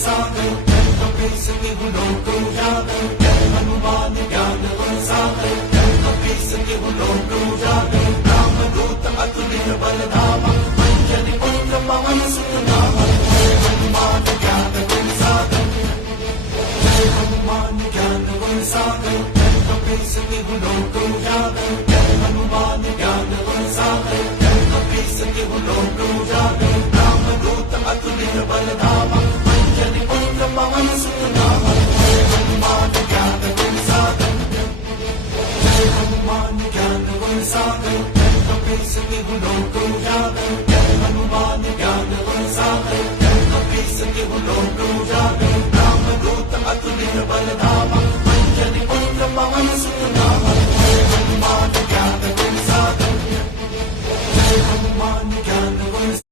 सागर जय कपीस तिहुलो को जागर जय हनुमान ज्ञान गुण सागर जय कपीस तिहुलो को जागर राम दूत अतुलित बल धामा अंजनी पुत्र पवन सुत नामा जय हनुमान ज्ञान गुण सागर जय हनुमान ज्ञान गुण सागर जय कपीस तिहुलो को जागर जय हनुमान ज्ञान गुण सागर जय कपीस तिहुलो को जागर राम दूत अतुलित बल धामा अंजनी पुत्र पवन सुत नामा जय हनुमान ज्ञान गुण सागर जय हनुमान ज्ञान गुण सागर जय कपीस तिहुलो को जागर